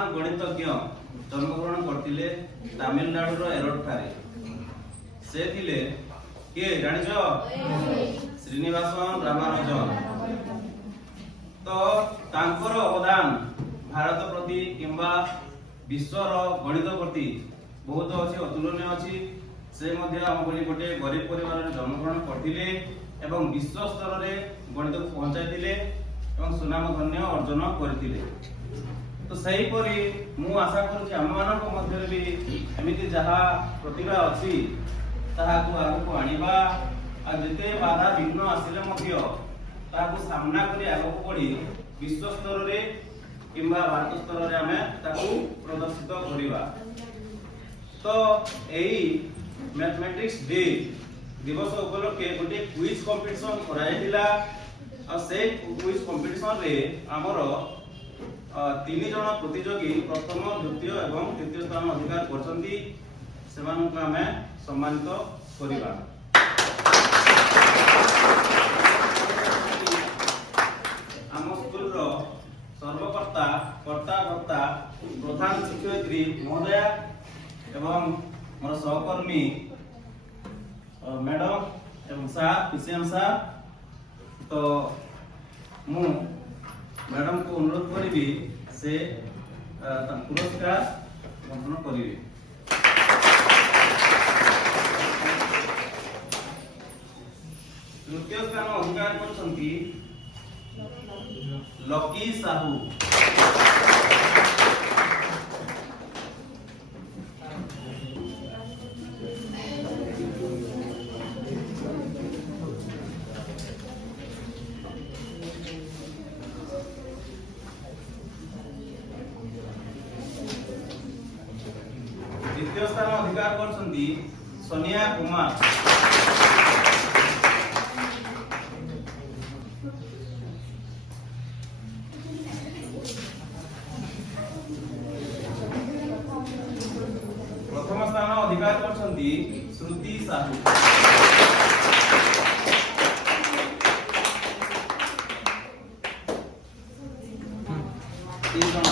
महान गणितज्ञ जन्मग्रहण करथिले तमिलनाडु रो एरोड ठारे से थिले के जानिछो श्रीनिवासन रामानुजन। तो तांकर अवदान भारत प्रति किंबा विश्वर गणित प्रति बहुत अच्छी अतुलनीय अच्छी। से मध्य हम बोली गोटे गरीब परिवार जन्मग्रहण करथिले एवं विश्व स्तर रे गणित को पहुंचाइथिले एवं सुनाम धन्य अर्जन करथिले। तो सही परी मु आशा करूची हम मानक मध्य भी एमिति जहा प्रतिभा अछि ताहा को आगु को आनिबा आ जते बाधा विघ्न आसिले मध्य ताहा को सामना करी आगु को बढ़ी विश्व स्तर रे किंबा भारत स्तर रे हमें ताकू प्रदर्शित करिबा। तो एई मैथमेटिक्स डे दिवस उपलक्षे गोटे क्विज कंपटीशन कराइथिला आ से क्विज कंपटीशन रे हमर 3 जन प्रतियोगी प्रथम द्वितीय एवं तृतीय स्थान अधिकार करछंती सेमानक हमें सम्मानित करिबा। आम स्कूल रो सर्वकर्ता कर्ता प्रधान शिक्षयित्री महोदया एवं मोर सहकर्मी मैडम एवं सार पीसीएम सार। तो मु मैडम को अनुरोध करी से पुरस्कार बंटन करी। तृतीय स्थान अधिकार करछंती लकी साहू। द्वितीय स्थान अधिकार करछंती सोनिया कुमार। प्रथम स्थान अधिकार करछंती श्रुति साहू। तीन